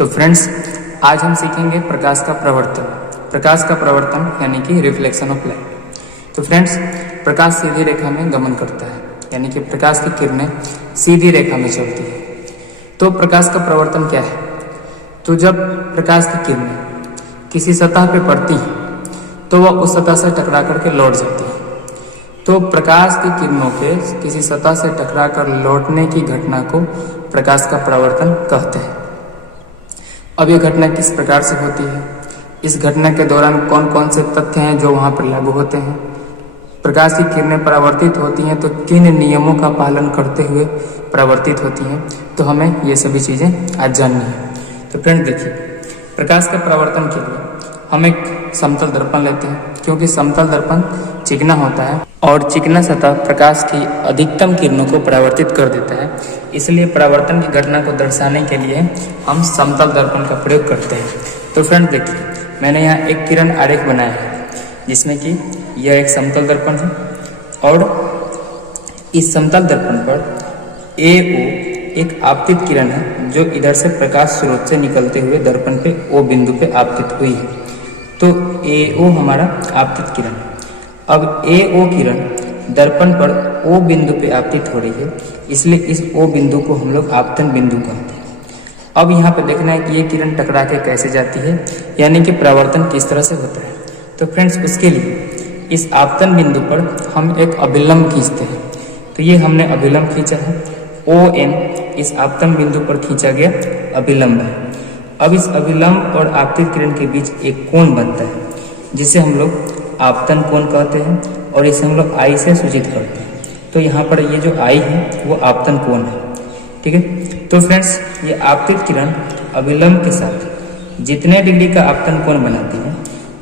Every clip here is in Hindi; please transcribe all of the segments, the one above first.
तो फ्रेंड्स, आज हम सीखेंगे प्रकाश का प्रवर्तन। प्रकाश का प्रवर्तन यानी कि रिफ्लेक्शन ऑफ लाइट। तो फ्रेंड्स, प्रकाश सीधी रेखा में गमन करता है, यानी कि प्रकाश की किरणें सीधी रेखा में चलती है। तो प्रकाश का प्रवर्तन क्या है? तो जब प्रकाश की किरणें किसी सतह पे पड़ती हैं तो वह उस सतह से टकरा करके लौट जाती है। तो प्रकाश की किरणों के किसी सतह से टकरा कर लौटने की घटना को प्रकाश का प्रवर्तन कहते हैं। अब यह घटना किस प्रकार से होती है? इस घटना के दौरान कौन कौन से तथ्य हैं जो वहाँ पर लागू होते हैं? प्रकाश की किरणें परावर्तित होती हैं तो किन नियमों का पालन करते हुए परावर्तित होती हैं? तो हमें ये सभी चीज़ें आज जाननी है। तो फ्रेंड देखिए, प्रकाश के परावर्तन के लिए हम एक समतल दर्पण लेते हैं, क्योंकि समतल दर्पण चिकना होता है और चिकना सतह प्रकाश की अधिकतम किरणों को परावर्तित कर देता है। इसलिए परावर्तन की घटना को दर्शाने के लिए हम समतल दर्पण का प्रयोग करते हैं। तो फ्रेंड देखिए, मैंने यहाँ एक किरण आरेख बनाया है, जिसमें कि यह एक समतल दर्पण है और इस समतल दर्पण पर AO एक आपतित किरण है जो इधर से प्रकाश स्रोत से निकलते हुए दर्पण पे O बिंदु पे आपतित हुई है। तो AO हमारा आपतित किरण। अब AO किरण दर्पण पर O बिंदु पे आपतित हो रही है, इसलिए इस O बिंदु को हम लोग आपतन बिंदु कहते हैं। अब यहाँ पे देखना है कि ये किरण टकरा के कैसे जाती है, यानी कि परावर्तन किस तरह से होता है। तो फ्रेंड्स, उसके लिए इस आपतन बिंदु पर हम एक अभिलंब खींचते हैं। तो ये हमने अभिलंब खींचा है, OM इस आपतन बिंदु पर खींचा गया अभिलंब है। अब इस अभिलंब और आपतित किरण के बीच एक कोण बनता है, जिसे हम लोग आपतन कोण कहते हैं और इसे हम लोग I से सूचित करते हैं। तो यहाँ पर ये जो I है वो आपतन कोण है, ठीक है। तो फ्रेंड्स, ये आपतित किरण अभिलंब के साथ जितने डिग्री का आपतन कोण बनाती है,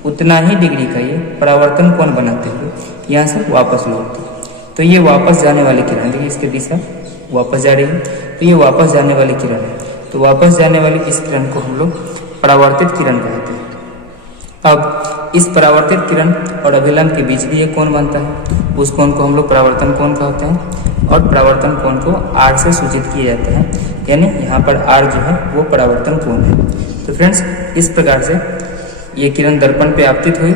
उतना ही डिग्री का ये परावर्तन कोण बनाते हुए यहाँ से वापस लौटती है। तो ये वापस जाने वाली किरण, देखिए इसकी दिशा वापस जा रही है, तो ये वापस जाने वाली किरण है। तो वापस जाने वाली इस किरण को हम लोग परावर्तित किरण कहते हैं। अब इस परावर्तित किरण और अभिलंब के बीच भी एक कोण बनता है, उस कोण को हम लोग परावर्तन कोण कहते हैं और परावर्तन कोण को R से सूचित किया जाता है, यानी यहाँ पर R जो है वो परावर्तन कोण है। तो फ्रेंड्स, इस प्रकार से ये किरण दर्पण पे आपतित हुई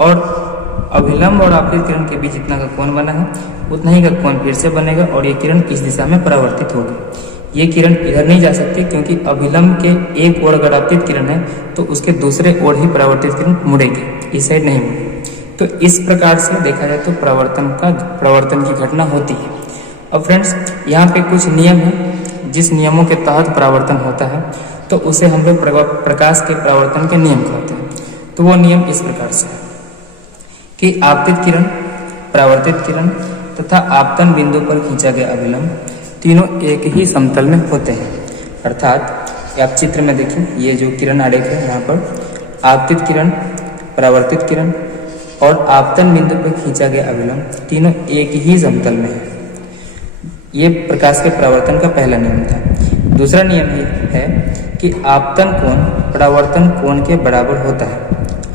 और अभिलंब और आपतित किरण के बीच जितना का कोण बना है उतना ही का कोण फिर से बनेगा और ये किरण इस दिशा में परावर्तित होगी। ये किरण इधर नहीं जा सकती, क्योंकि अभिलंब के एक ओर अगर आपतित किरण है तो उसके दूसरे ओर ही परावर्तित किरण मुड़ेगी, इस साइड नहीं मुड़ेगी। तो इस प्रकार से देखा जाए तो प्रवर्तन की घटना होती है। अब फ्रेंड्स, यहाँ पे कुछ नियम है, जिस नियमों के तहत परावर्तन होता है तो उसे हम लोग प्रकाश के परावर्तन के नियम कहते हैं। तो वो नियम इस प्रकार से है कि आपतित किरण, परावर्तित किरण तथा आपतन बिंदु पर खींचा गया अभिलंब तीनों एक ही समतल में होते हैं। अर्थात आप चित्र में देखिए, ये जो किरण आरेख है, यहाँ पर आपतित किरण, परावर्तित किरण और आपतन बिंदु पर खींचा गया अभिलंब तीनों एक ही समतल में है। ये प्रकाश के परावर्तन का पहला नियम था। दूसरा नियम ये है कि आपतन कोण परावर्तन कोण के बराबर होता है।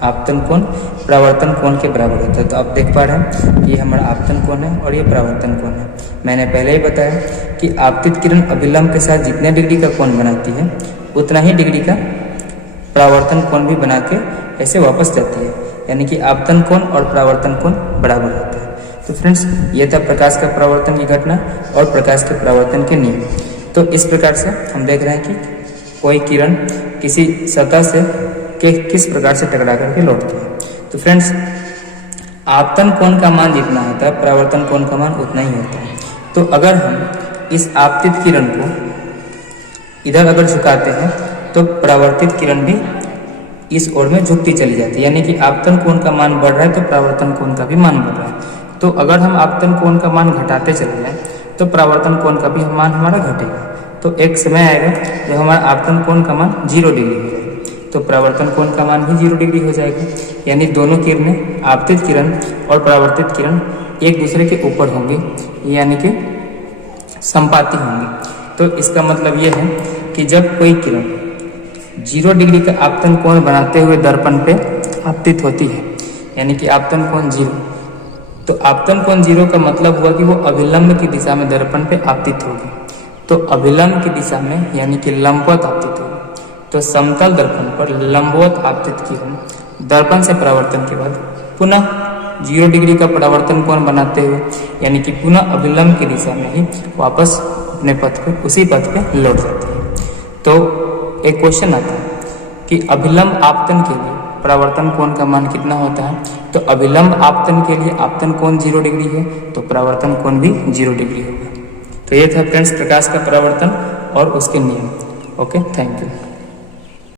आपतन कोण परावर्तन कोण के बराबर होता है। तो आप देख पा रहे हैं, ये हमारा आपतन कोण है और ये परावर्तन कोण है। मैंने पहले ही बताया कि आपतित किरण अभिलंब के साथ जितने डिग्री का कोण बनाती है उतना ही डिग्री का परावर्तन कोण भी बना के ऐसे वापस जाती है, यानी कि आपतन कोण और परावर्तन कोण बराबर होता है। तो फ्रेंड्स, ये था प्रकाश का परावर्तन की घटना और प्रकाश के परावर्तन के नियम। तो इस प्रकार से हम देख रहे हैं कि कोई किरण किसी सतह से किस प्रकार से टकरा करके लौटती है। तो फ्रेंड्स, आपतन कोण का मान जितना होता है, परावर्तन कोण का मान उतना ही होता है। तो अगर हम इस आपतित किरण को इधर अगर झुकाते हैं तो परावर्तित किरण भी इस ओर में झुकती चली जाती है, यानी कि आपतन कोण का मान बढ़ रहा है तो परावर्तन कोण का भी मान बढ़ रहा है। तो अगर हम आपतन कोण का मान घटाते चले जाएं तो परावर्तन कोण का भी मान हमारा घटेगा। तो एक समय आएगा जब हमारा आपतन कोण का मान 0 डिग्री हो जाएगा, तो परावर्तन कोण का मान भी 0 डिग्री हो जाएगा, यानी दोनों किरणें, आपतित किरण और परावर्तित किरण एक दूसरे के ऊपर होंगी, यानी कि संपाती होंगी। तो इसका मतलब ये है कि जब कोई किरण 0 डिग्री का आपतन कोण बनाते हुए दर्पण पे आपतित होती है, यानी कि आपतन कोण 0, तो आपतन कोण 0 का मतलब हुआ कि वो अभिलंब की दिशा में दर्पण पे आपतित होगी। तो अभिलंब की दिशा में, यानी कि लंबवत आपतित होगी। तो समतल दर्पण पर लंबवत आपतित किरण दर्पण से परावर्तन के बाद पुनः 0 डिग्री का परावर्तन कोण बनाते हुए यानी कि पुनः अभिलंब की दिशा में ही वापस अपने पथ पे उसी पथ पे लौट जाती है। तो एक क्वेश्चन आता है कि अभिलंब आपतन के लिए परावर्तन कोण का मान कितना होता है? तो अभिलंब आपतन के लिए आपतन कोण 0 डिग्री है, तो परावर्तन कोण भी 0 डिग्री होगा। तो ये था फ्रेंड्स प्रकाश का परावर्तन और उसके नियम। Okay, thank you.